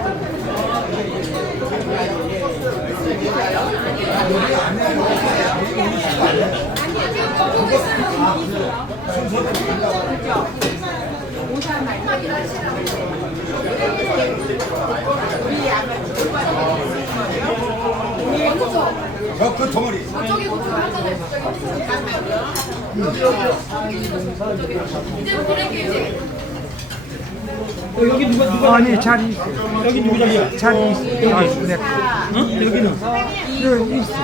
경제를 저그 덩어리. 저기 고추 하잖아요. 이제 보낼게 이제. 여기 누가 누가 아니 자리 있어. 여기 누구 자리야? 자리 있어. 아, 네. 응? 여기는 여기 있어.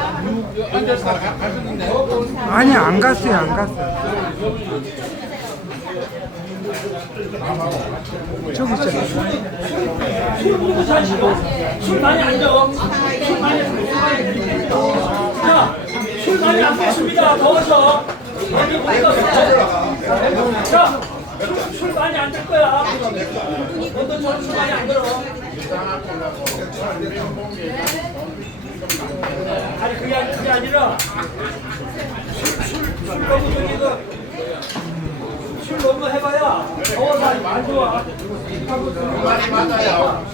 아니 안 갔어요 안 갔어. 저기 있잖아. 술 먹고 자시고 술 많이 안 줘. 술 많이 안 줘. 자, 술 많이 안 먹습니다. 더워서. 자, 술, 술 많이 안 들 거야. 저런 술 많이 안 들어. 아니 그게, 아니- 그게 아니라 술, 술, 술 너무 저기 그, 술 너무 해봐야 더워서 안 좋아. 말이 맞아요.